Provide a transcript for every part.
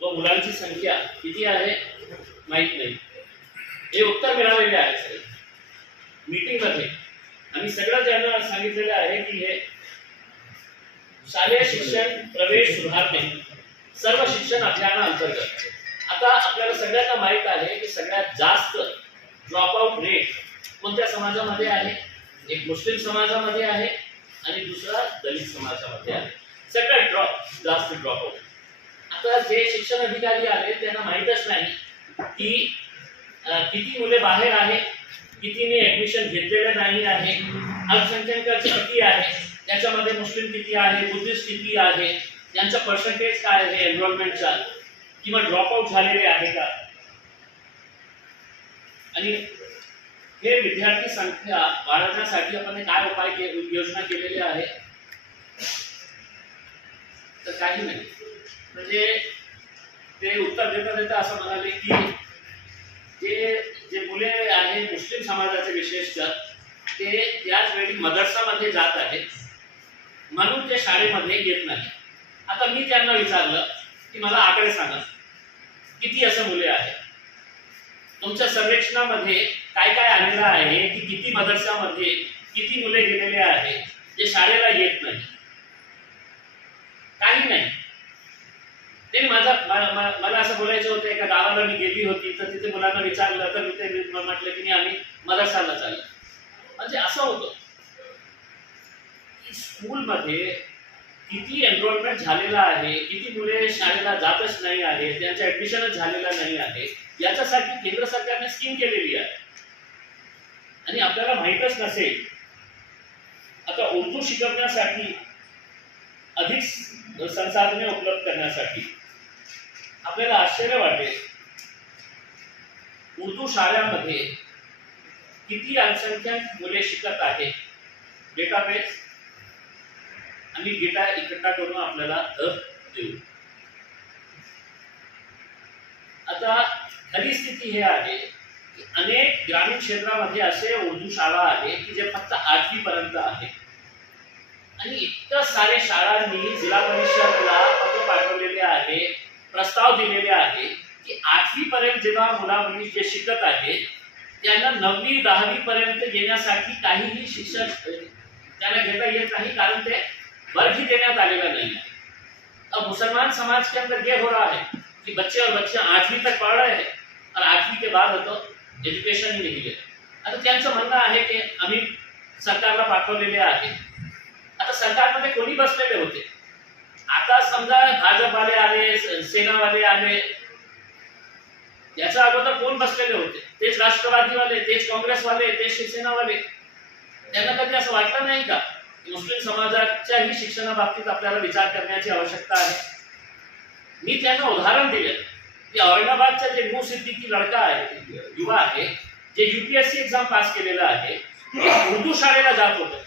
व मुलांची संख्या किती आहे माहित नाही, हे उत्तर मिळालेले आहे सगळे मीटिंग मध्ये. आणि सगळं त्यांना सांगितलेलं आहे की हे शालेय शिक्षण प्रवेश सुधारणे सर्व शिक्षण अभियानाअंतर्गत. आता आपल्याला सगळ्यांना माहित आहे की सगळ्यात जास्त ड्रॉपआउट रेट कोणत्या समाजामध्ये आहे? एक मुस्लिम समाजामध्ये आहे आणि दुसरा दलित समाजामध्ये आहे. सगळ्यात जास्त ड्रॉपआउट. आता जे शिक्षण अधिकारी आले त्यांना माहीतच नाही की किती मुले बाहेर आहे, कितीने ऍडमिशन घेतलेले नाही आहे, अल्पसंख्याकांची किती आहे, त्याच्यामध्ये मुस्लिम किती आहे, बुद्धिस्ट किती आहे, त्यांचा पर्सेंटेज काय आहे एनरोलमेंटचा, किंवा ड्रॉपआउट झालेले आहे का. आणि हे विद्यार्थी संख्या वाढवण्यासाठी आपण काय उपाय योजना केलेली आहे? तर काही नाही. म्हणजे ते उत्तर देता देता असं म्हणाले की जे मुले आहे मुस्लिम समाजाचे विशेषतः ते त्याच वेळी मदरसामध्ये जात आहेत म्हणून ते शाळेमध्ये येत नाही. आता मी त्यांना विचारलं की मला आकडे सांगा, किती असं मुले आहेत तुमच्या सर्वेक्षणामध्ये? काय काय आलेलं आहे की किती मदरसामध्ये किती मुले गेलेले आहेत जे शाळेला येत नाही? काही नाही. ते मला असं बोलायचं होतं, एका गावाला मी गेली होती तर तिथे मुलांना विचारलं तर ते म्हटलं की आम्ही मदरसाला चाललो. म्हणजे असं होतं की स्कूलमध्ये किती एनरोलमेंट झालेला आहे, किती मुले शाळेला जातच नाही आहे, त्यांचं ऍडमिशनच झालेलं नाही आहे, याच्यासाठी केंद्र सरकारने स्कीम केलेली आहे. आणि आपल्याला माहीतच नसेल. आता उर्दू शिकवण्यासाठी अधिक संसाधने उपलब्ध करण्यासाठी आपल्याला आश्चर्य वाटेल, उर्दू शाळांमध्ये किती अल्पसंख्याक मुले शिकत आहेत. डेटाबेस आणि डेटा इकट्ठा करून आपल्याला देऊ. आता खरी स्थिती हे आहे की अनेक ग्रामीण क्षेत्रामध्ये असे उर्दू शाळा आहे की जे फक्त 8वी पर्यंत आहे. आणि इतक्या सारे शाळांनी जिल्हा परिषदला पत्र पाठवलेले आहे, प्रस्ताव दिलेले आहे की 8वी पर्यंत जेव्हा मुला मुली जे शिकत आहेत त्यांना 9वी 10वी पर्यंत येण्यासाठी काहीही शिक्षण त्यांना घेता येत नाही, कारण ते वर्ग ही देण्यात आलेला नहीं है. अब मुसलमान समाज के अंदर ये हो रहा है कि बच्चे और बच्चे 8वीं तक पढ़ रहे हैं और 8वीं के बाद तो एजुकेशन ही नहीं घेत. आता त्यांचं म्हणणं आहे की आम्ही सरकारला पाठवलेले आहे. आता सरकारमध्ये कोणी बसलेले होते? आता समजा भाजपवाले आले, सेनावाले आले, याच्या अगोदर कोण बसलेले होते? तेच राष्ट्रवादीवाले, तेच काँग्रेसवाले, तेच शिवसेनावाले. त्यांना कधी असं वाटलं नाही का मुस्लिम समाजाच्याही शिक्षणाबाबतीत आपल्याला विचार करण्याची आवश्यकता आहे? मी त्यांना उदाहरण दिले की औरंगाबादचा जे नू सिद्दीकी लड़का आहे, युवा आहे, जे यूपीएससी एक्झाम पास केलेला आहे, उर्दू शाळेला जात होतं,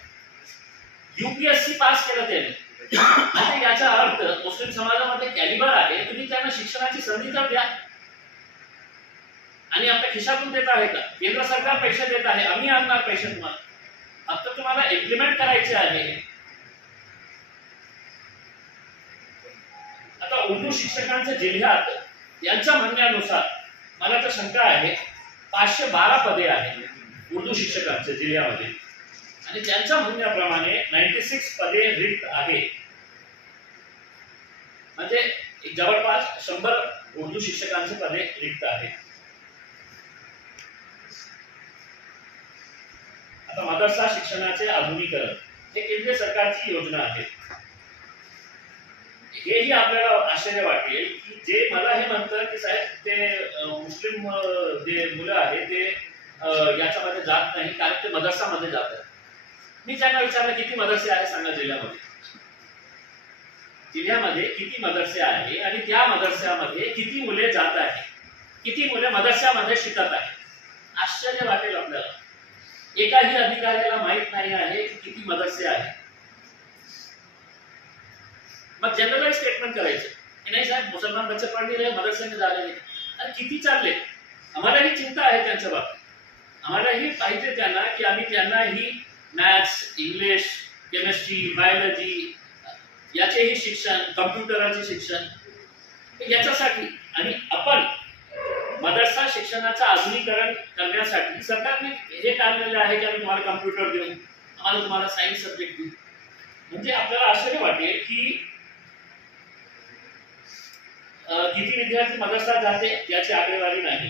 यूपीएससी पास केलं त्याने. आता याचा अर्थ मुस्लिम समाजामध्ये कॅलिबर आहे, तुम्ही त्यांना शिक्षणाची संधी तर द्या. आणि आपल्या खिशातून देत आहे का? केंद्र सरकार पैसे देत आहे, आम्ही आणणार पैसे तुम्हाला, आता तुम्हाला इम्प्लिमेंट करायचे आहे. आता उर्दू शिक्षकांच्या जिल्ह्यात यांच्या म्हणण्यानुसार मला तर शंका आहे 512 पदे आहेत उर्दू शिक्षकांच्या जिल्ह्यामध्ये, आणि त्यांच्या म्हणण्याप्रमाणे 96 पदे रिक्त आहेत. म्हणजे जवळपास 100 उर्दू शिक्षकांचे पदे रिक्त आहेत. आता मदरसा शिक्षणाचे आधुनिकीकरण हे केंद्र सरकारची योजना आहे. हेही आपल्याला आश्चर्य वाटेल की जे मला हे म्हणतात की साहेब ते मुस्लिम जे मुलं आहे ते याच्यामध्ये जात नाही कारण ते मदरसामध्ये जातात. मी त्यांना विचारलं किती मदरसे आहे सांगा जिल्ह्यामध्ये. जिल्ह्यामध्ये किती मदरसे आहे आणि त्या मदरस्यामध्ये किती मुले जात आहे, किती मुले मदरस्यामध्ये शिकत आहे. आश्चर्य वाटेल आपल्याला. एकाही अधिकाऱ्याला माहित नाही आहे की किती मदरसे आहेत. मग जनरलाइज स्टेटमेंट करायचं की नाही साहेब मुसलमान बच्चे पढ़ नहीं रहे, मदरसे में जा रहे हैं. अरे किती चालले? आम्हाला ही चिंता आहे त्यांच्या बाबतीत. आम्हाला ही पाहिजे त्यांना की आम्ही त्यांना ही मॅथ्स, इंग्लिश, केमिस्ट्री, बायोलॉजी याचेही शिक्षण, कम्प्युटरचे शिक्षण तर याच्यासाठी आणि आपण मदरसा शिक्षणाचं आधुनिकीकरण करण्यासाठी सरकारने हे काढलेलं आहे की आम्ही तुम्हाला कम्प्युटर देऊ, आम्हाला तुम्हाला सायन्स सब्जेक्ट देऊ. म्हणजे आपल्याला आश्चर्य वाटेल की किती विद्यार्थी मदरसा जाते याची आकडेवारी नाही.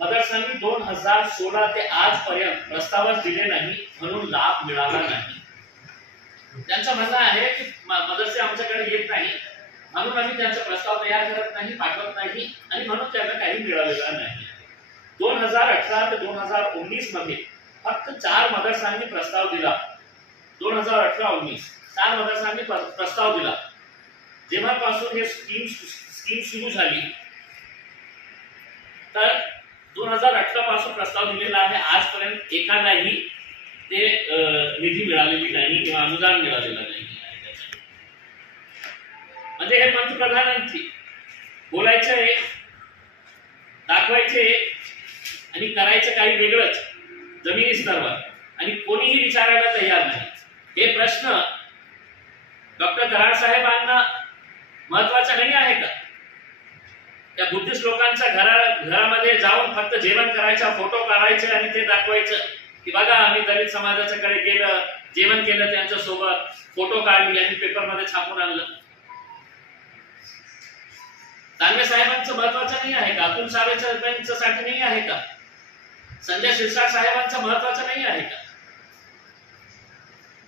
मदरसांनी 2016 ते आजपर्यंत प्रस्तावच दिले नाही म्हणून लाभ मिळाला नाही. त्यांचं म्हणणं आहे की मदरसे आमच्याकडे येत नाही म्हणून आम्ही त्यांचा प्रस्ताव तयार करत नाही, पाठवत नाही आणि म्हणून त्यांना काही मिळालेलं नाही. 2018 ते 2019 मध्ये फक्त 4 मदरसांनी प्रस्ताव दिला. 2018-19 4 मदरसांनी प्रस्ताव दिला. जेव्हापासून हे स्कीम सुरू झाली तर 2018 पासून प्रस्ताव दिलेला आहे. आजपर्यंत एकालाही ते निधी मिळालेली नाही किंवा अनुदान मिळालेलं नाही. म्हणजे हे पंतप्रधानांची बोलायचं आहे, दाखवायचे आणि करायचं काही वेगळंच जमिनी स्तरावर आणि कोणीही विचारायला तयार नाही. हे प्रश्न डॉक्टर कराड साहेबांना महत्वाचा नाही आहे का? त्या बुद्धिस्ट लोकांच्या घरामध्ये जाऊन फक्त जेवण करायचा, फोटो काढायचे आणि ते दाखवायचं की बघा आम्ही दलित समाजाच्याकडे गेलं, जेवण केलं त्यांच्या सोबत, फोटो काढली आणि पेपरमध्ये छापून आणलं. दानवे साहेबांचं महत्वाचं नाही आहे का? अतुल सावेंसाठी नाही आहे का? संजय शिरसाट साहेबांचं महत्वाचं नाही आहे का?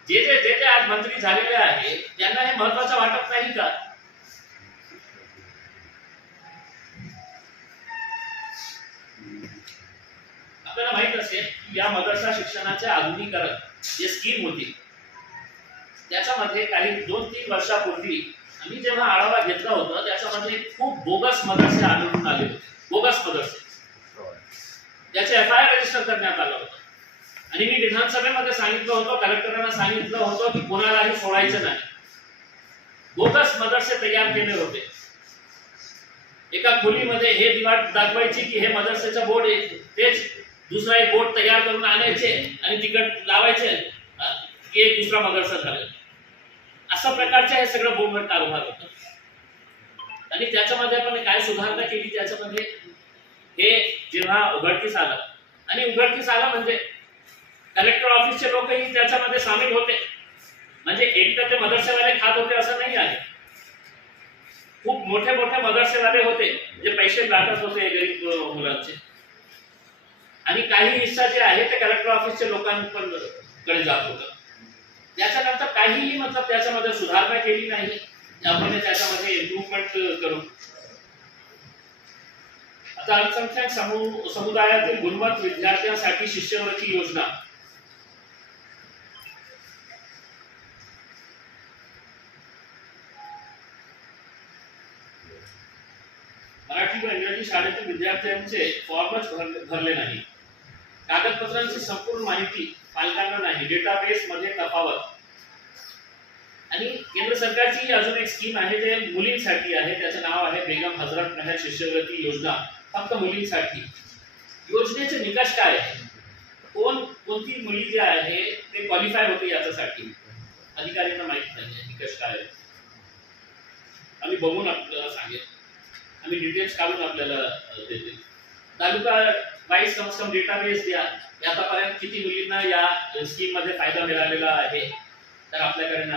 जे आज मंत्री झालेले आहे त्यांना हे महत्वाचं वाटत नाही का? आपल्याला माहित असेल की या मदरसा शिक्षणाचे आधुनिकीकरण जे स्कीम होती त्याच्यामध्ये काही 2-3 वर्षापूर्वी आम्ही जेव्हा आढावा घेतला होता त्याच्यामध्ये खूप बोगस मदरसे आढळून आले होते. बोगस मदरसे, त्याचे FIR रजिस्टर करण्यात आलं होतं आणि मी विधानसभेमध्ये सांगितलं होतं, कलेक्टरांना सांगितलं होतं की कोणालाही सोडायचं नाही. बोगस मदरसे तयार केले होते. एका खोलीमध्ये हे दिवाट दाखवायची की हे मदरसेचा बोर्ड आहे, तेच दुसरा एक बोर्ड तयार करून आणायचे आणि तिकड लावायचे की एक दुसरा मदरसा झाला. अशा प्रकारचे हे सगळं बोंबट कारभार होतं. आणि त्याच्यामध्ये आपण काय सुधारणा केली त्याच्यामध्ये हे जेव्हा उघडकीस आलं आणि उघडकीस आलं म्हणजे कलेक्टर ऑफिसचे लोकही त्याच्यामध्ये सामील होते. म्हणजे एकटं ते मदरसेवाले खात होते असं नाही आहे. खूप मोठे मोठे मदरसेवाले होते जे पैसे लाटत होते गरीब मुलांचे आणि काही हिस्सा जे आहे ते कलेक्टर ऑफिसच्या लोकांकडे जात होतं. त्याच्यानंतर काहीही मतलब त्याच्यामध्ये सुधारणा केली नाही. आपण त्याच्यामध्ये इम्प्रूव्हमेंट करू. आता अल्पसंख्याक समुदायातील गुणवंत विद्यार्थ्यांसाठी शिष्यवृत्ती योजना मराठी व इंग्रजी शाळेतील विद्यार्थ्यांचे फॉर्मच भरले नाही. कागदपत्रांची संपूर्ण माहिती पालकांना नाही. डेटाबेस मध्ये तफावत. आणि केंद्र सरकारची अजून एक स्कीम आहे जे मुलींसाठी आहे. त्याचं नाव आहे बेगम हजरत महल शिष्यवृत्ती योजना, फक्त मुलींसाठी. योजनेचे निकष काय आहे? कोणती मुली जे आहे ते क्वालिफाय होते याच्यासाठी अधिकाऱ्यांना माहित नाही. निकष काय आहे आम्ही बघून आपल्याला सांगेल. आम्ही डिटेल्स काढून आपल्याला देते. तालुका वाईज कम से कम डेटाबेस द्या. आतापर्यंत किती मुलींना या स्कीम मध्ये फायदा मिळालेला आहे तर आपल्याकडे ना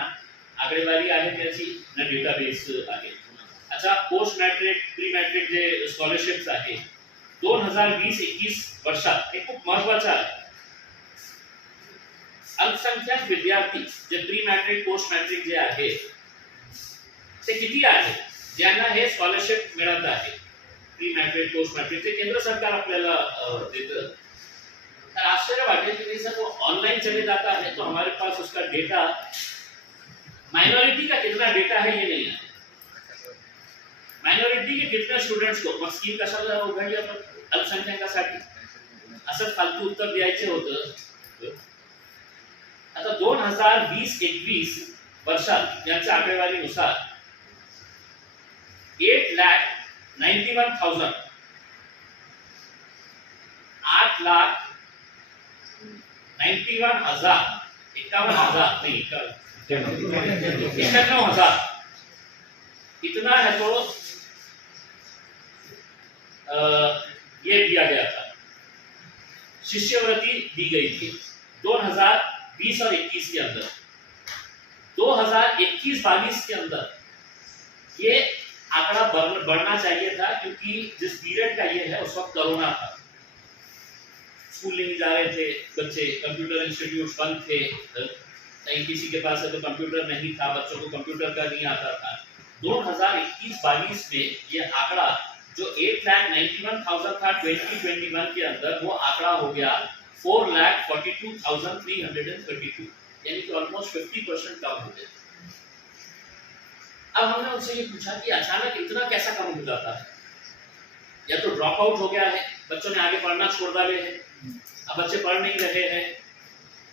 आकडेवारी आहे त्याची ना डेटाबेस आहे. अच्छा, पोस्ट मॅट्रिक प्री मॅट्रिक जे स्कॉलरशिप्स आहे 2020-21 वर्षात हे खूप महत्वाचं आहे. अल्पसंख्याक विद्यार्थी जे प्री मॅट्रिक पोस्ट मॅट्रिक जे आहे ते किती आहे ज्यांना हे स्कॉलरशिप मिळत आहे? प्री मॅट्रिक पोस्ट मॅट्रिक ते केंद्र सरकार आपल्याला देतं. तर आश्चर्य वाटे कि सर वो ऑनलाइन चले जाता है तो हमारे पास उसका डेटा माइनॉरिटी का कितना डेटा है ये नहीं है. माइनॉरिटी के कितने स्टुडंट्स को मग स्कीम कशाला उघडली आपण अल्पसंख्याकासाठी असं फालतू उत्तर द्यायचे होतं. आता 2020-21 वर्षात यांच्या आकडेवारीनुसार 8,91,000 8,91,000 51,000 नहीं 91,000 इतना है तो ये दिया गया था, शिष्यवृत्ति दी गई थी 2020 और 21 के अंदर। 2021-22 के अंदर ये आंकड़ा बढ़ना चाहिए था, क्योंकि जिस पीरियड का ये है उस वक्त कोरोना था, स्कूल नहीं जा रहे थे बच्चे, कंप्यूटर इंस्टीट्यूट बंद थे, कहीं किसी के पास है तो कंप्यूटर नहीं था, बच्चों को कंप्यूटर का नहीं आता था। 2021-22 में ये आंकड़ा जो 8,91,000 था 2021 के अंदर, वो आंकड़ा हो गया 4,42,332, यानी कि ऑलमोस्ट 50% कम हो गया। अब हमने उनसे ये पूछा कि अचानक इतना कैसा कम हो जाता है, या तो ड्रॉप आउट हो गया है, बच्चों ने आगे पढ़ना छोड़ डाले हैं, अब बच्चे पढ़ नहीं रहे हैं,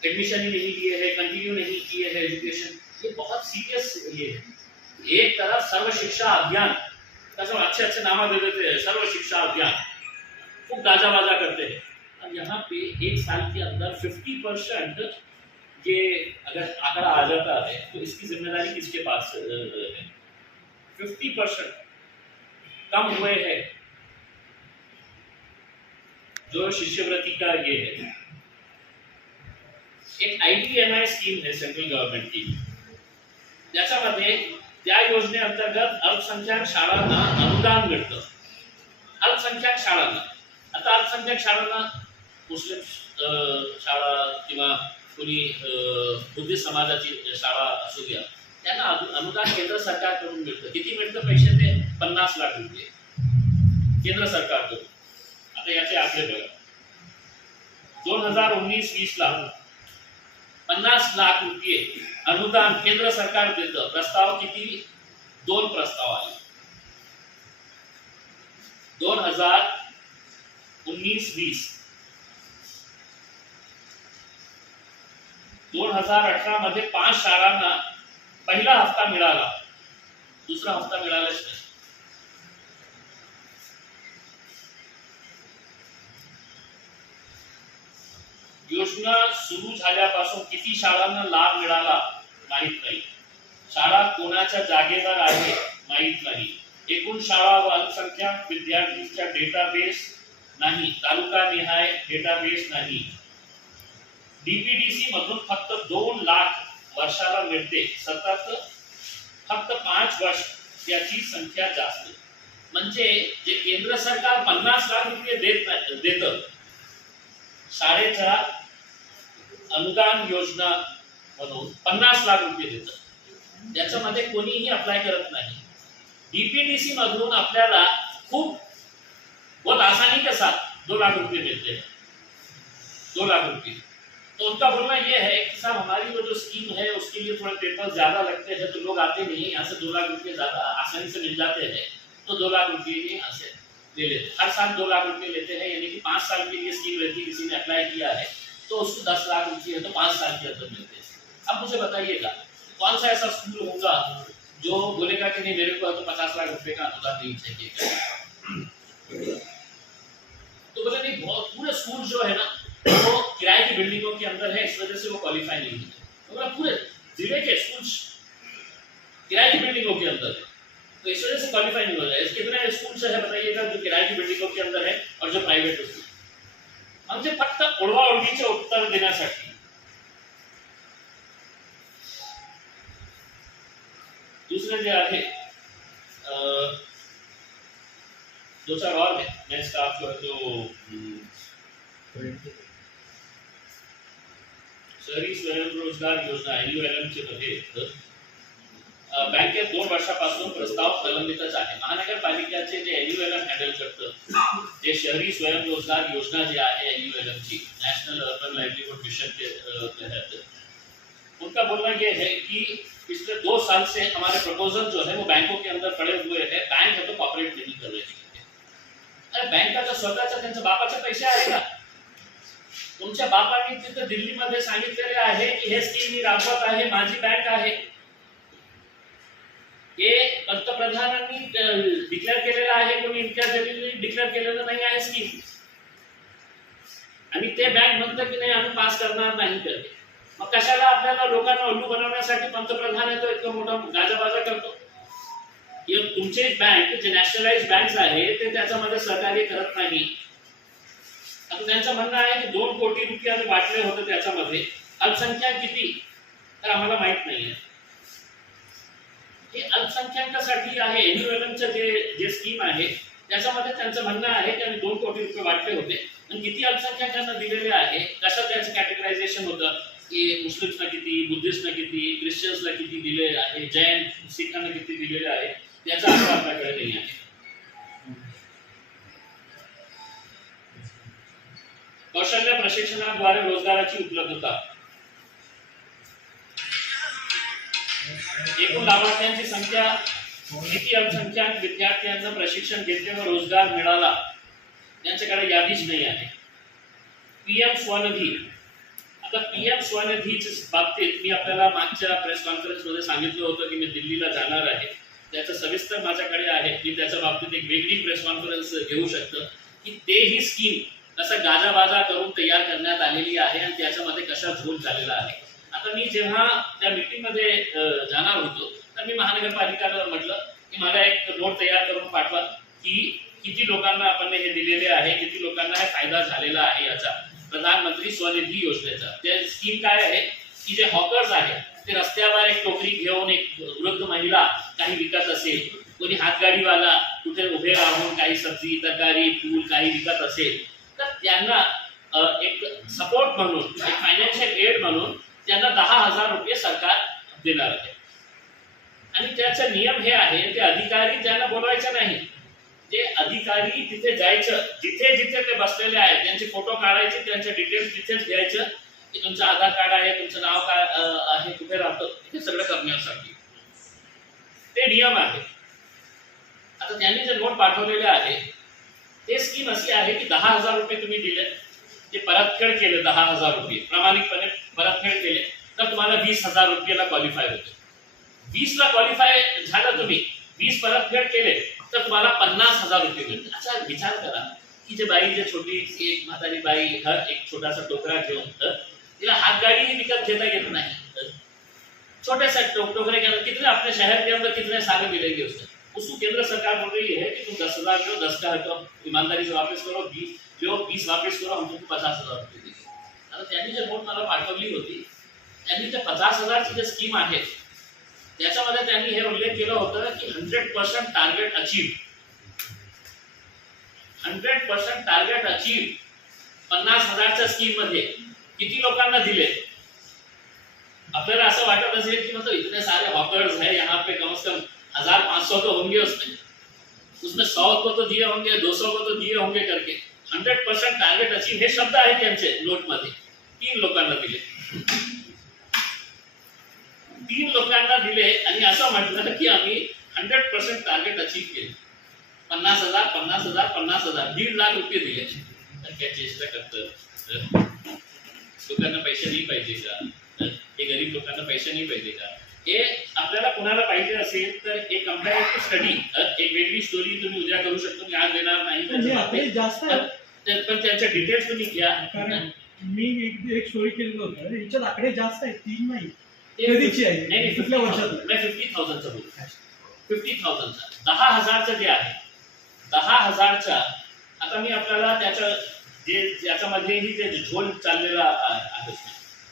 एडमिशन ही नहीं लिए है, कंटिन्यू नहीं किए हैं एजुकेशन। ये बहुत सीरियस ये है। एक तरफ सर्व शिक्षा अभियान का सब अच्छे नामा दे देते हैं, सर्व शिक्षा अभियान, खूब गाजा बाजा करते हैं। अब यहाँ पे एक साल के अंदर 50% ये अगर आंकड़ा आ जाता है तो इसकी जिम्मेदारी किसके पास है? 50% कम हुए हैं जो शिष्यवृत्ति का ये है। एक ITMI स्कीम है सेंट्रल गव्हर्नमेंट की, ज्याच्यामध्ये त्या योजनेअंतर्गत अल्पसंख्याक शाळांना अनुदान मिळतं। अल्पसंख्याक शाळांना, आता अल्पसंख्याक शाळांना मुस्लिम शाळा किंवा कोणी बुद्धिस्ट समाजाची शाळा असू द्या, त्यांना अनुदान केंद्र सरकारकडून मिळतं। किती मिळतं पैसे? ते 50 लाख रुपये केंद्र सरकारकडून। आता याचे आकडे बघा, 2019-20 ला 50 लाख रुपये अनुदान केंद्र सरकार देतं। प्रस्ताव किती? 2 प्रस्ताव आले 2019-20। 2018 मध्ये 5 शाळांना पहिला हप्ता मिळाला, दुसरा हप्ता मिळालाच नाही। योजना सुरू झाल्यापासून किती शाळांना लाभ मिळाला माहित नाही, शाळा कोणाच्या जागेवर आहे माहित नाही, एकूण शाळा व अल्पसंख्याक विद्यार्थ्यांचा डेटाबेस नाही, तालुका निहाय डेटाबेस नाही। डीपीडीसी मधून फक्त 2 लाख वर्षाला मिळते, सतत फक्त 5 वर्ष त्याची संख्या जास्त। म्हणजे जे केंद्र सरकार 50 लाख रुपये देतं शाळेच्या अनुदान योजना म्हणून 50 लाख रुपये देतं, त्याच्यामध्ये कोणीही अप्लाय करत नाही। डीपीडीसी मधून आपल्याला खूप बहुत आसानी के साथ 2 लाख रुपये मिलते हैं, 2 लाख रुपये। तो उनका बोलना ये है कि साहब हमारी वो जो स्कीम है उसके लिए थोड़े पेपर ज्यादा लगते हैं, तो लोग आते नहीं, यहाँ से 2 लाख रुपये ज्यादा आसानी से मिल जाते हैं, तो 2 लाख रुपये यहाँ से ले लेते। हर साल 2 लाख रुपये लेते हैं, यानी कि 5 साल के लिए स्कीम रहती है, किसी ने अप्लाई किया है तो उसको 10 लाख रुपये है तो 5 साल के अंदर मिलते हैं। अब मुझे बताइएगा कौन सा ऐसा स्कूल होगा जो बोलेगा कि नहीं मेरे को तो 50 लाख रुपए का अनुदान नहीं चाहिए। तो बोले नहीं, बहुत पूरे स्कूल जो है ना वो किराए की बिल्डिंगों के अंदर है, इस वजह से वो क्वालिफाई नहीं है। तो बोला पूरे जिले के स्कूल किराए की बिल्डिंगों के अंदर है, तो इस वजह से क्वालिफाई नहीं हो जाए। कितने स्कूल है बताइएगा जो किराए की बिल्डिंगों के अंदर है और जो प्राइवेट स्कूल। म्हणजे फक्त ओळवाओळवीचे उत्तर देण्यासाठी दूसरे जो है 2-4 और है, मैं इसका आपको जो शहरी स्वयंरोजगार योजना NULM चे मध्ये बँकेत 2 वर्षापासून प्रस्ताव प्रलंबितच आहे। महानगरपालिकेचे जे NULM हँडल करतं, जे शहरी स्वयंरोजगार योजना जी आहे NULM की, नेशनल अर्बन लाइवलीहुड मिशन के तहत, उनका बोलना ये है कि पिछले 2 साल से हमारे प्रपोजल जो है वो बैंकों के अंदर पड़े हुए हैं, बैंक है तो कॉपरेट नहीं कर रहे हैं। अरे बँकाचा स्वतःचा त्यांच्या बापाचे पैसे आहे का? तुमच्या बापांनी तिथे दिल्लीमध्ये सांगितलेले आहे की हे स्कीम मी राबवत आहे, माझी बँक आहे, हे पंतप्रधानांनी डिक्लेअर केलेलं आहे, कोणी इम्तियाज जलीलने डिक्लेअर केलेलं नाही आहे स्कीम, आणि ते बँक म्हणतं की नाही आम्ही पास करणार नाही करते। मग कशाला आपल्याला लोकांना उल्लू बनवण्यासाठी पंतप्रधान आहे तो इतका मोठा गाजाबाजा करतो? तुमचे बँक जे नॅशनलाइज बँक्स आहे ते त्याच्यामध्ये सहकार्य करत नाही. आता त्यांचं म्हणणं आहे की 2 कोटी रुपये आम्ही वाटले होते त्याच्यामध्ये, अल्पसंख्याक किती तर आम्हाला माहित नाहीये. हे अल्पसंख्याकासाठी आहे. एन्युएलएमचं जे स्कीम आहे त्याच्यामध्ये त्यांचं म्हणणं आहे की आम्ही 2 कोटी रुपये वाटले होते, आणि किती अल्पसंख्याकांना दिलेले आहे, कसं त्याचं कॅटेगरायझेशन होतं की मुस्लिम्सना किती, बुद्धिस्टना किती, ख्रिश्चन्सला किती दिले आहे, जैन सिखांना किती दिलेले आहे, त्याचा आकडा आपल्याकडे नाही आहे. कौशल्य प्रशिक्षणाद्वारे रोजगाराची उपलब्धता. एकूण लाभार्थ्यांची संख्या, किती अल्पसंख्याक विद्यार्थ्यांना प्रशिक्षण घेतले व रोजगार मिळाला त्यांच्याकडे यादीच नाही आहे. पीएम स्वनिधी. आता पीएम स्वनिधीच्या बाबतीत मी आपल्याला मागच्या प्रेस कॉन्फरन्समध्ये सांगितलं होतं की मी दिल्लीला जाणार आहे. त्याचं सविस्तर माझ्याकडे आहे. मी त्याच्या बाबतीत एक वेगळी प्रेस कॉन्फरन्स घेऊ शकतो की ते ही स्कीम कसं गाजाबाजा करून तयार करण्यात आलेली आहे आणि त्याच्यामध्ये कशा झोल झालेला आहे. आता मी जेव्हा त्या मीटिंगमध्ये जाणार होतो तर मी महानगरपालिकेला म्हटलं की मला एक नोट तयार करून पाठवा की किती लोकांना आपण हे दिलेले आहे, किती लोकांना हे फायदा झालेला आहे याचा, प्रधानमंत्री स्वनिधी योजनेचा. त्या स्कीम काय आहे की जे हॉकर्स आहे ते रस्त्यावर एक टोकरी घेऊन एक वृद्ध महिला काही विकत असेल, कोणी हातगाडीवाला कुठे उभे राहून काही सब्जी तरकारी फूल काही विकत असेल तर त्यांना एक सपोर्ट म्हणून, एक फायनान्शियल एड म्हणून त्यांना 10,000 रुपये सरकार देणार आहे. आणि त्याचा नियम हे आहे की अधिकारी त्यांना बोलवायचं नाही. ते अधिकारी तिथे जायचं, जिथे जिथे ते बसलेले आहेत त्यांचे फोटो काढायचे, त्यांचे डिटेल्स तिथेच घ्यायचं की तुमचं आधार कार्ड आहे, तुमचं नाव काय आहे, कुठे राहतो, हे सगळं करण्यासाठी ते नियम आहे. आता त्यांनी जे नोट पाठवलेले आहे ते स्कीम अशी आहे की 10,000 रुपये तुम्ही दिले, ते परतफेड केले 10,000 रुपये प्रामाणिकपणे परतफेड केले तर तुम्हाला 20,000 रुपयेला क्वालिफाय होते. 20ला क्वालिफाय झालं तुम्ही, 20 परतफेड केले तर तुम्हाला 50,000 रुपये मिळतील. अच्छा विचार करा की जे बाई, जे छोटी एक म्हातारी बाई एक छोटासा टोकरा घेऊन तिला हातगाड़ी विकत घेता येत नहीं, छोटे से टोकरे के अंदर कितने, अपने शहर के अंदर कितने सारे मिलेंगे उसको केंद्र सरकार बोल रही है कि तुम 10,000 लो, 10 का हटो, ईमानदारी से वापस करो, 20 वापस करो, हम तुमको 50,000 रुपये देंगे. आता त्यांनी जे नोट मला पाठवली होती त्यांनी त्या 50,000ची जी स्कीम आहे त्याच्यामध्ये त्यांनी हे उल्लेख केलं होतं की 100% टार्गेट अचीव, 100% टार्गेट अचीव 50,000च्या स्कीम मध्ये किती लोकांना दिले. आपल्याला असं वाटत असेल की मतलब इतने सारे हॉकर्स हैं यहाँ पे, कम से कम 1,500 तो होंगे उसमें 100 को तो दिए होंगे, 200 को तो दिए होंगे करके 100% टार्गेट अचीव हे शब्द आहे त्यांचे नोट मध्ये. 3 लोकांना दिले, 3 लोकांना दिले आणि असं म्हटलं की आम्ही 100% टार्गेट अचीव केले. 50,000 50,000 50,000 1.5 लाख रुपये दिले. काय चेष्टा करतात. लोकांना पैसे नाही पाहिजे का? हे गरीब लोकांना पैसे नाही पाहिजे का? हे आपल्याला कोणाला पाहिजे असेल तर एक कंपॅरेटिव्ह स्टडी, एक वेगळी स्टोरी तुम्ही उद्या करू शकतो. मी आज देणार नाही जास्त पण त्यांच्या डिटेल्स तुम्ही घ्या. मी एक स्टोरी केलेलं होतं, याच्यात आकडे जास्त आहेत, 3 नाही. कधीची आहे? नाही, कुठल्या वर्षात? मी 50,000चं बोलतो. 50,000चा 10,000चं जे आहे 10,000च्या, आता मी आपल्याला त्याचं जे याच्यामध्येही जे झोल चाललेला आहे.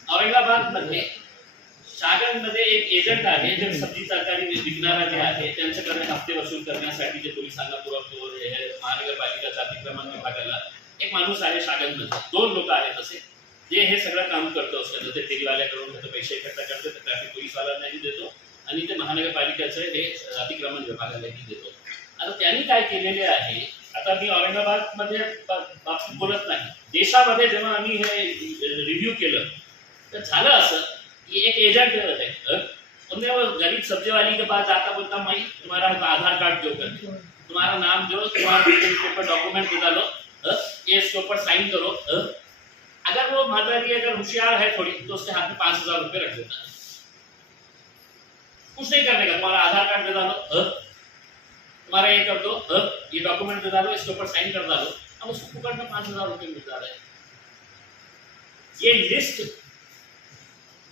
औरंगाबाद मध्ये शागनमध्ये एक एजंट आहे जे सब्जी तरकारी विकणारा जे आहे त्यांच्याकडे हप्ते वसूल करण्यासाठी जे पोलिसांना पुरवतो, महानगरपालिकेच्या अतिक्रमण विभागाला एक माणूस आहे शागनमध्ये. 2 लोक आहेत असे जे हे सगळं काम करतो असतं. ते फेरीवाल्याकडून त्याचे पैसे इकट्ठा करतो, ते ट्रॅफिक पोलिसवाल्यांनाही देतो आणि ते महानगरपालिकेचं हे अतिक्रमण विभागालाही देतो. आता त्यांनी काय केलेले आहे, आता मी औरंगाबादमध्ये बाबतीत बोलत नाही, देशामध्ये जेव्हा आम्ही हे रिव्ह्यू केलं तर झालं असं कि एक एजेंट है, उन्हें वो गरीब सब्जी वाली के पास जाता, बोलता मैं तुम्हारा आधार कार्ड दो करके, तुम्हारा नाम दो, तुम्हारा के ऊपर डॉक्यूमेंट दे डालो, ये इसके ऊपर साइन करो. अगर वो मातारी अगर होशियार है थोड़ी तो उसके हाथ में 5,000 रुपये रख देता है. कुछ नहीं करने का, तुम्हारा आधार कार्ड दे डालो, तुम्हारा ये कर दो, ये डॉक्यूमेंट दे डालो, इसके ऊपर साइन कर डालो, अब उसको पकड़ में 5,000 रुपये मिल जा रहे हैं. ये लिस्ट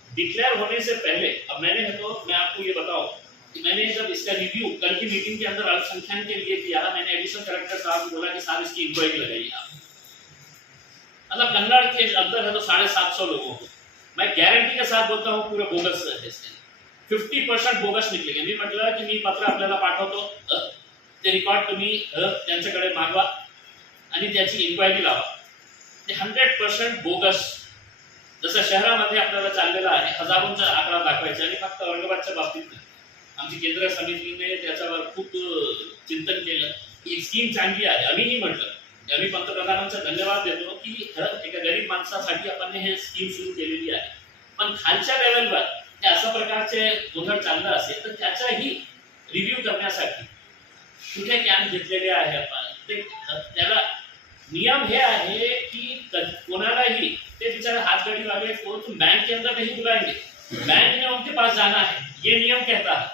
डिक्लेयर होने से पहले, अब मैं आपको ये बताऊं मैंने जब इसका रिव्यू कल की मीटिंग के अंदर अल्पसंख्यक के लिए किया, मैंने एडिशनल कलेक्टर साहब को बोला कि साहब इसकी इंक्वायरी लगाइए आप। मतलब कन्नड़ के अंदर है तो 750 लोगों को मैं गारंटी के साथ बोलता हूँ पूरे बोगस है, 50% बोगस निघलेले. मी म्हटलं की मी पत्र आपल्याला पाठवतो, ते रिकॉर्ड तुम्ही त्यांच्याकडे मागवा आणि त्याची इन्क्वायरी लावा. ते 100% बोगस जसं शहरामध्ये आपल्याला चाललेलं आहे, हजारोंचा आकडा दाखवायचा आणि फक्त औरंगाबादच्या बाबतीत आमची केंद्र समितीने त्याच्यावर खूप चिंतन केलं. ही स्कीम चांगली आहे. आम्हीही म्हटलं, आम्ही पंतप्रधानांचा धन्यवाद देतो की एका गरीब माणसासाठी आपण हे स्कीम सुरू केलेली आहे. पण खालच्या लेवलवर हे अशा प्रकारचे गोंधळ चाललं असेल तर त्याचाही रिव्ह्यू करण्यासाठी कुठे कॅम्प घेतलेले आहे आपण. ते त्याला नियम हे आहे की कोणालाही ते बिचारे हाथगड़ी वाले को तुम बैंक के अंदर नहीं बुलाएंगे, बैंक ने उनके पास जाना है, ये नियम कहता है.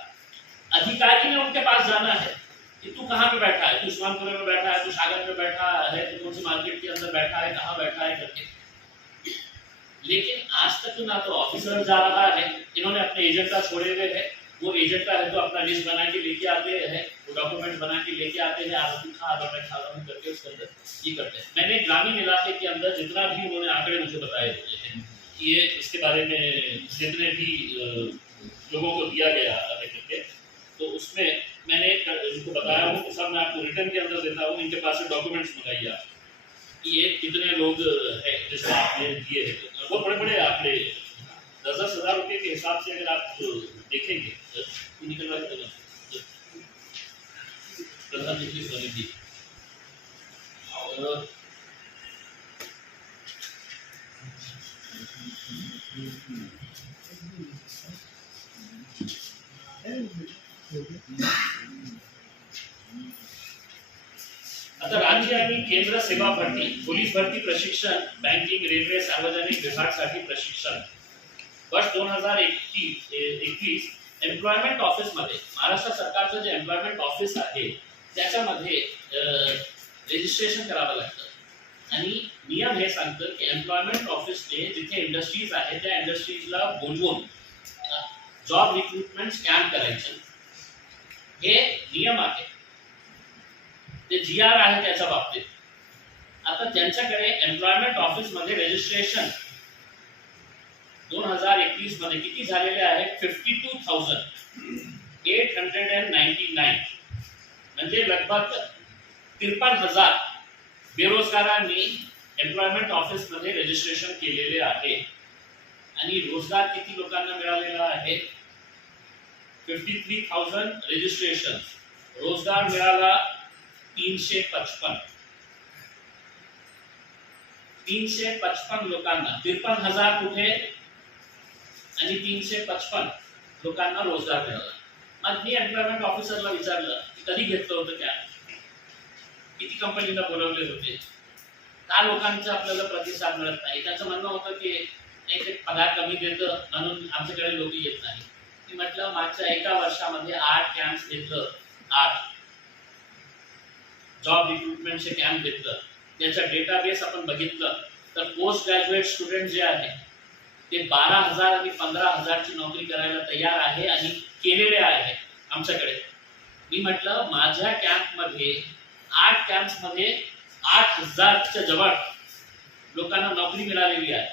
अधिकारी ने उनके पास जाना है कि तू कहाँ पे बैठा है, तू उस्मानपुर में बैठा है, तू सागर में बैठा है, तू कौन सी मार्केट के अंदर बैठा है, कहाँ बैठा है करके. लेकिन आज तक ना तो ऑफिसर जा रहा है, इन्होंने अपने एजेंडा छोड़े हुए हैं. वो एजेंडा है तो अपना लिस्ट बना के लेके आते हैं, वो डॉक्यूमेंट बना के लेके आते हैं, आप खा रहा मैं खा रहा हूँ करके उसके अंदर ये करते हैं. मैंने ग्रामीण इलाके के अंदर जितना भी उन्होंने आंकड़े मुझे बताए हैं कि ये इसके बारे में जितने भी लोगों को दिया गया करके, तो उसमें मैंने उनको बताया हूँ कि सब मैं आपको रिटर्न के अंदर देता हूँ. इनके पास से डॉक्यूमेंट्स मंगाइए आप कि ये कितने लोग हैं जिसको आपने दिए हैं. बहुत बड़े बड़े आंकड़े 10-10 हज़ार रुपये के हिसाब से अगर आप देखेंगे तो निकलवा के प्रधानमंत्री समिति और आता राज्य आणि केंद्र सेवा भरती, पोलीस भरती प्रशिक्षण, बँकिंग, रेल्वे, सार्वजनिक विभागासाठी प्रशिक्षण वर्ष 2021 एम्प्लॉयमेंट ऑफिस मध्ये महाराष्ट्र सरकारचं जे एम्प्लॉयमेंट ऑफिस आहे त्याच्यामध्ये रजिस्ट्रेशन करावं लागतं आणि नियम हे सांगतं की एम्प्लॉयमेंट ऑफिसने जिथे इंडस्ट्रीज आहे त्या इंडस्ट्रीजला बोलवून जॉब रिक्रुटमेंट कॅम्प करायचे हे नियम आहे. ते GR आहे त्याच्या बाबतीत. आता त्यांच्याकडे एम्प्लॉयमेंट ऑफिस मध्ये रजिस्ट्रेशन 2021 मध्ये किती झालेले आहे 52,899 म्हणजे लगभग 53,000 बेरोजगारांनी एम्प्लॉयमेंट ऑफिस मध्ये रजिस्ट्रेशन केलेले आहे. आणि रोजगार किती लोकांना मिळालेला आहे 53,000 रजिस्ट्रेशन. रोजगार मिळाला 355 लोकांना. 53,000 कुठे आणि 355 लोकांना रोजगार मिळाला. मग मी एम्प्लॉयमेंट ऑफिसरला विचारलं की कधी घेतलं होतं त्या, किती कंपनीला बोलवले होते, का लोकांचा आपल्याला प्रतिसाद मिळत नाही. त्याचं म्हणणं होतं की नाही ते पगार कमी देतं म्हणून आमच्याकडे लोक येत नाही. मी म्हटलं मागच्या एका वर्षामध्ये 8 कॅम्प्स घेतलं, 8 जॉब रिक्रुटमेंटचे कॅम्प घेतलं. त्याचा डेटाबेस आपण बघितलं तर पोस्ट ग्रॅज्युएट स्टुडंट जे आहे ते 12,000 आणि 15,000 ची नोकरी करायला तयार आहे आणि केलेले आहे आमच्याकडे. मी म्हटलं माझ्या कॅम्पमध्ये 8 कॅम्प्समध्ये 8,000च्या जवळ लोकांना नोकरी मिळालेली आहे.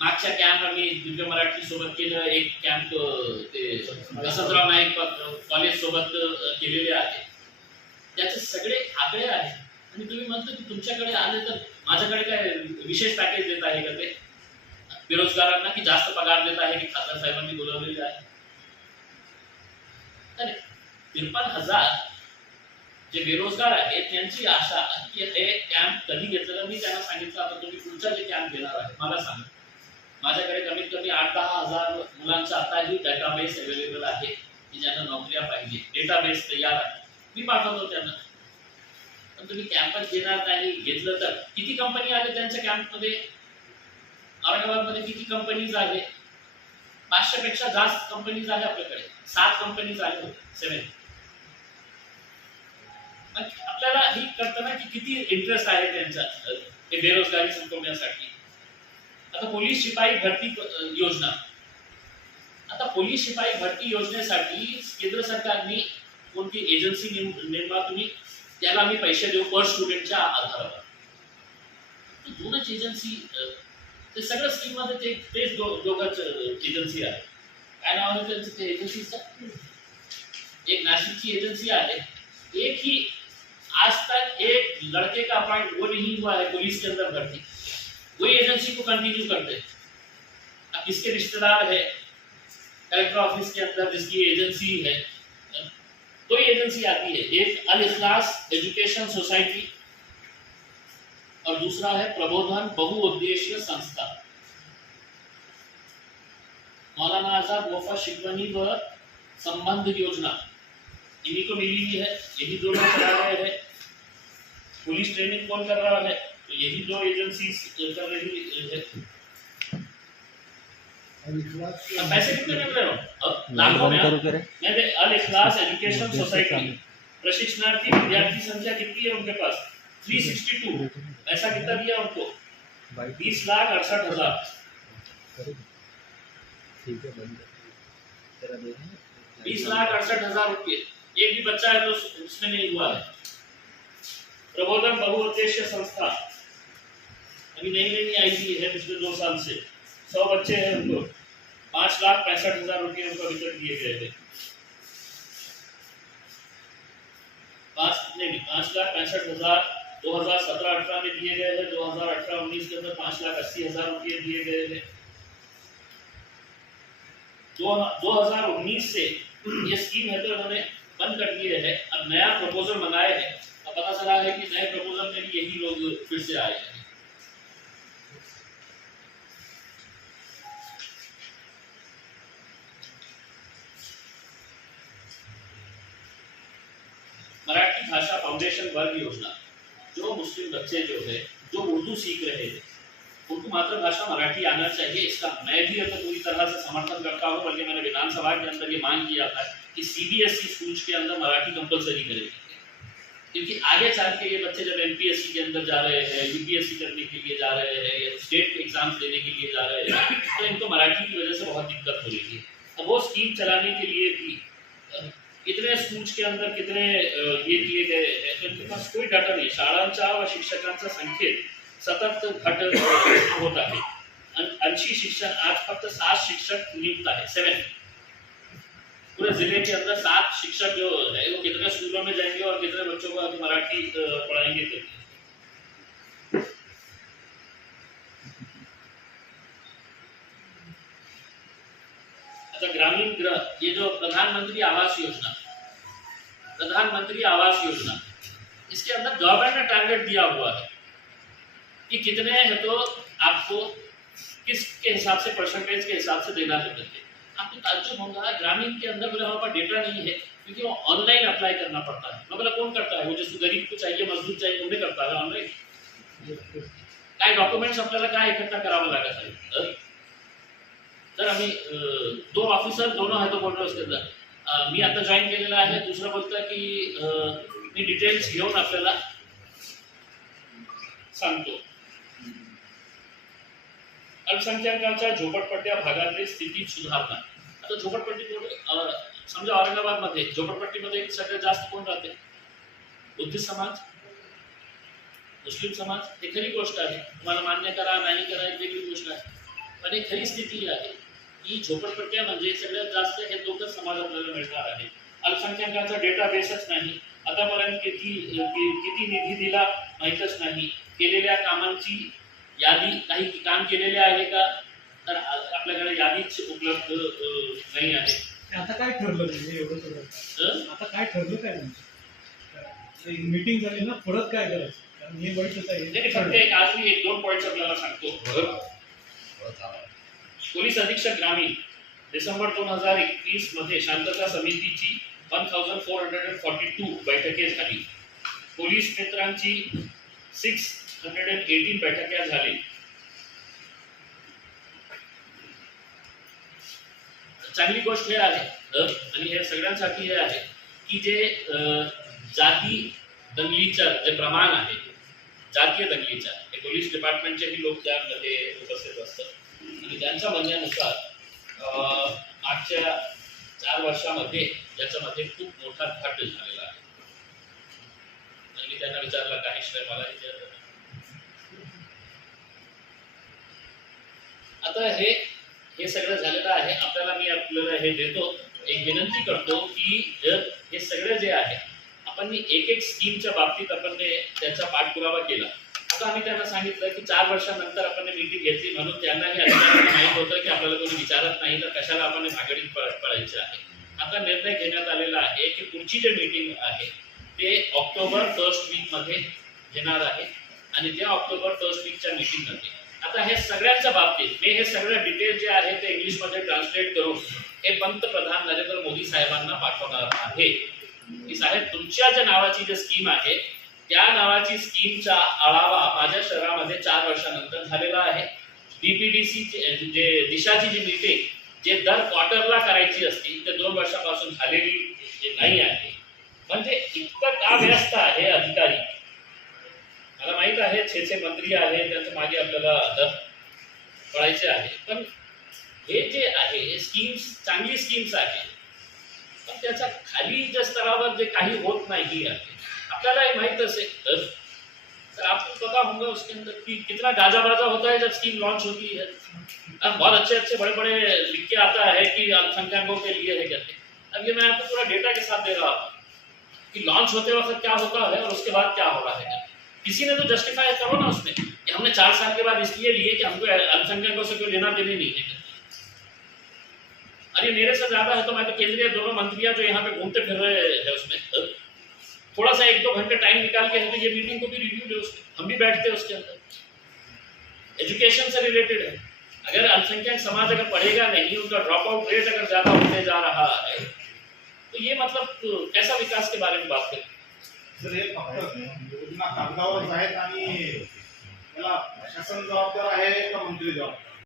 मागच्या कॅम्प आम्ही दिव्य मराठी सोबत केलं, एक कॅम्प ते वसंतराव नाईक कॉलेज सोबत केलेले आहे. त्याचे सगळे आकडे आहेत. आणि तुम्ही म्हणतो की तुमच्याकडे आले तर माझ्याकडे काय विशेष पॅकेज देत आहे का ते बेरोजगारांना की जास्त पगार देत आहे की खासदार साहेबांनी बोलवलेले आहे. 53,000 जे बेरोजगार आहेत त्यांची आशा की हे कॅम्प कधी घेतलं. मी त्यांना सांगितलं आता तुम्ही पुढचा जे कॅम्प घेणार आहे मला सांगा. माझ्याकडे कमीत कमी 8-10 हजार मुलांचा आताही डेटाबेस अवेलेबल आहे की ज्यांना नोकऱ्या पाहिजे. डेटाबेस तयार आहे, मी पाठवतो त्यांना. पण तुम्ही कॅम्पच घेणार नाही, घेतलं तर किती कंपनी आले त्यांच्या कॅम्पमध्ये. औरंगाबादमध्ये किती कंपनीज आहे 500 पेक्षा जास्त कंपनीज आहे आपल्याकडे. 7 कंपनीज आले होते, 7. आपल्याला ही कळतं ना की किती इंटरेस्ट आहे त्यांचा हे बेरोजगारी संपवण्यासाठी. आता पोलीस शिपाई भरती योजना, आता पोलीस शिपाई भरती योजनेसाठी केंद्र सरकारने कोणती एजन्सी नेमवा तुम्ही, त्याला आम्ही पैसे देऊ पर स्टुडंटच्या आधारावर. दोनच एजन्सी, ते सगळ्या स्कीम मध्ये तेच दोघंच एजन्सी आहे. काय नाव आहे त्यांचं ते एजन्सीचं? एक नाशिकची एजन्सी आहे, एक ही आज तक एक लड़के का अपॉइंट वो नहीं हुआ है पुलिस के अंदर भर्ती, वही एजेंसी को कंटिन्यू करते हैं. अब किसके रिश्तेदार है कलेक्टर ऑफिस के अंदर जिसकी एजेंसी है, दो एजेंसी आती है, एक अल इखलास एजुकेशन सोसाइटी और दूसरा है प्रबोधन बहुउद्देशीय संस्था. मौलाना आजाद वफा शिकवनी व संबंध योजना इन्हीं को मिली हुई है, यही दो लोग चला रहे हैं. पुलिस ट्रेनिंग कौन कर रहा है, तो यही दो एजेंसी कर रही है. अब पैसे कितने मिल रहे हो? लाखों में. मैंने अल इखलास एजुकेशन सोसाइटी प्रशिक्षणार्थी विद्यार्थी संख्या कितनी है उनके पास? 362. पैसा कितना दिया उनको? 20,68,000. 20,68,000 रुपये. एक भी बच्चा है तो उसमें नहीं हुआ है. प्रबोधन बहुउद्देशीय संस्था अभी नई आई हुई है पिछले 2 साल से. 100 बच्चे हैं, उनको 5,65,000 रुपये उनको अभी तक दिए गए थे. 5,65,000 2017-18 में दिए गए हैं. 2018-19 के अंदर 5,80,000 रुपये दिए गए हैं. 2019 से ये स्कीम है तो इन्होंने बंद कर दिए है. अब नया प्रपोजल मंगाए हैं, अब पता चला है कि नए प्रपोजल में भी यही लोग फिर से आए हैं. मराठी भाषा फाउंडेशन वर्ग योजना, जो मुस्लिम बच्चे जो है जो उर्दू सीख रहे हैं उनको मातृभाषा मराठी आना चाहिए. इसका मैं भी तो पूरी तरह से समर्थन करता हूँ. बल्कि मैंने विधानसभा के अंदर ये मांग किया था कि सीबीएसई स्कूल्स के अंदर मराठी कंपलसरी करेगी, क्योंकि आगे चल के ये बच्चे जब एमपीएससी के अंदर जा रहे हैं, यूपीएससी करने के लिए जा रहे हैं या स्टेट के एग्जाम्स देने के लिए जा रहे हैं, तो इनको मराठी की वजह से बहुत दिक्कत हो रही है. अब वो स्कीम चलाने के लिए भी कितने स्कूल्स के अंदर कितने ये किए गए हैं, तो इनके पास कोई डाटा नाही. शाळांच्या व शिक्षकांच्या संख्येत सतत घट होत आहे. 80 शिक्षक, आज फक्त 7 शिक्षक नियुक्त है. 7 पूरे जिले के अंदर 7 शिक्षक जो है वो कितने स्कूलों में जाएंगे और कितने बच्चों को मराठी पढ़ाएंगे करके. अच्छा, ग्रामीण गृह, ये जो प्रधानमंत्री आवास योजना, इसके अंदर गवर्नमेंट ने टारगेट दिया हुआ है कि कितने है तो आपको किसके हिसाब से, परसेंटेज के हिसाब से देना है करके. आपको ताज्जुब होगा, ग्रामीण के अंदर बोले हमारे पास डेटा नहीं है क्योंकि वो ऑनलाइन अप्लाई करना पड़ता है. मैं बोला कौन करता है? वो जिसको गरीब को चाहिए, मजदूर चाहिए, उन्हें करता है ऑनलाइन. काय डॉक्युमेंट्स आपल्याला काय इकट्ठा करावं लागत आहे. तर आम्ही 2 ऑफिसर दोनों आहे तो बोललो उसके अंदर. मी आता जॉईन केलेला आहे. दुसरं बोलतं की मी डिटेल्स घेऊन आपल्याला सांगतो. अल्पसंख्याकांच्या झोपडपट्ट्या भागातली स्थिती सुधारणा. आता झोपडपट्टी समजा औरंगाबादमध्ये झोपडपट्टीमध्ये सगळ्यात जास्त कोण राहते? बुद्धिस्ट समाज, मुस्लिम समाज. हे खरी गोष्ट आहे, तुम्हाला मान्य करा नाही करा एक वेगळी गोष्ट आहे, पण ही खरी स्थिती आहे की झोपडपट्ट्या म्हणजे सगळ्यात जास्त हे दोघं समाज आपल्याला मिळणार आहे. अल्पसंख्याकांचा डेटाबेसच नाही. आतापर्यंत किती निधी दिला माहीतच नाही. केलेल्या कामांची यादी, काही काम केलेले आहे का, तर आपल्याकडे यादीच उपलब्ध नाही आहे. आता काय ठरलं म्हणजे एवढं सगळं? आता काय ठरलं काय मीटिंग झाली ना, परत काय करायचं? कारण हे वाईटच आहे. फक्त एक आज मी 1-2 पॉईंट्स आपल्याला सांगतो. पोलीस अधीक्षक ग्रामीण डिसेंबर 2021 मध्ये शांतता समितीची 1442 बैठके झाली. पोलीस मित्रांची 618 बैठका झाली. चांगली गोष्ट हे आहे आणि हे सगळ्यांसाठी हे आहे की जे जाती दंगलीचं जे प्रमाण आहे, जातीय दंगलीचं, हे पोलीस डिपार्टमेंटचेही लोक त्यामध्ये उपस्थित असतात आणि त्यांच्या म्हणण्यानुसार मागच्या 4 वर्षामध्ये याच्यामध्ये खूप मोठा घट झालेला आहे. आणि मी त्यांना विचारलं काही श्रेय मलाही द्या. आता हे सगळं झालेलं आहे. आपल्याला हे देतो, एक विनंती करतो की हे सगळं जे आहे आपण एक एक स्कीमच्या बाबतीत आपण त्याचा पाठपुरावा केला. आता आम्ही त्यांना सांगितलं की 4 वर्षानंतर आपण मीटिंग घेतली म्हणून त्यांनाही अधिकाऱ्यांना माहीत होतं की आपल्याला कोणी विचारत नाही तर कशाला आपण भागडीत पडायचं आहे. आता निर्णय घेण्यात आलेला आहे की पुढची जे मीटिंग आहे ते ऑक्टोबर 1st वीकमध्ये घेणार आहे आणि त्या ऑक्टोबर 1st वीकच्या मीटिंगमध्ये आता हे सगळ्यांच्या बाबतीत मी हे सगळं डिटेल जे आहे ते इंग्लिशमध्ये ट्रान्सलेट करून हे पंतप्रधान नरेंद्र मोदी साहेबांना पाठवणार आहे की साहेब तुमच्या ज्या नावाची जी स्कीम आहे त्या नावाची स्कीमचा आढावा माझ्या शहरामध्ये 4 वर्षानंतर झालेला आहे. DPDC जे दिशाची जी मीटिंग जे दर क्वार्टरला करायची असती ते 2 वर्षापासून झालेली नाही आहे. म्हणजे इतकं का व्यस्त आहे अधिकारी. मला माहित आहे 6 मंत्री आहे त्यांच्या मागे आपल्याला पळायचे आहे पण हे जे आहे हे स्कीम्स चांगली स्कीम्स आहे पण त्याच्या खाली ज्या स्तरावर जे काही होत नाही आहे आपल्याला ये माहित असेल तो आपको पता होगा उसके अंदर कि कितना गाजा बाजा होता है जब स्कीम लॉन्च होती है. अब बहुत अच्छे बड़े बड़े लिख के आता है कि अल्पसंख्यकों के लिए है कहते. अब ये मैं आपको पूरा डेटा के साथ दे रहा हूँ कि लॉन्च होते वक्त क्या होता है और उसके बाद क्या हो रहा है. किसी ने तो जस्टिफाई करो ना उसमें कि हमने 4 साल के बाद इसलिए लिए कि हमको अल्पसंख्यकों से कोई लेना देने नहीं है. अरे मेरे से ज्यादा है तो मैं तो केंद्रीय दोनों मंत्रियां जो यहाँ पे घूमते फिर रहे हैं उसमें थोड़ा सा 1-2 घंटे टाइम निकाल के हमें ये मीटिंग को भी रिव्यू दे उसमें हम भी बैठते हैं उसके अंदर. एजुकेशन से रिलेटेड है. अगर अल्पसंख्यक समाज अगर पढ़ेगा नहीं उनका ड्रॉप आउट रेट अगर ज्यादा होते जा रहा है तो ये मतलब कैसा विकास के बारे में बात करें. सर हे फक्त योजना कागदावरच आहेत आणि त्याला शासन जबाबदार आहे का मंत्री जबाबदार.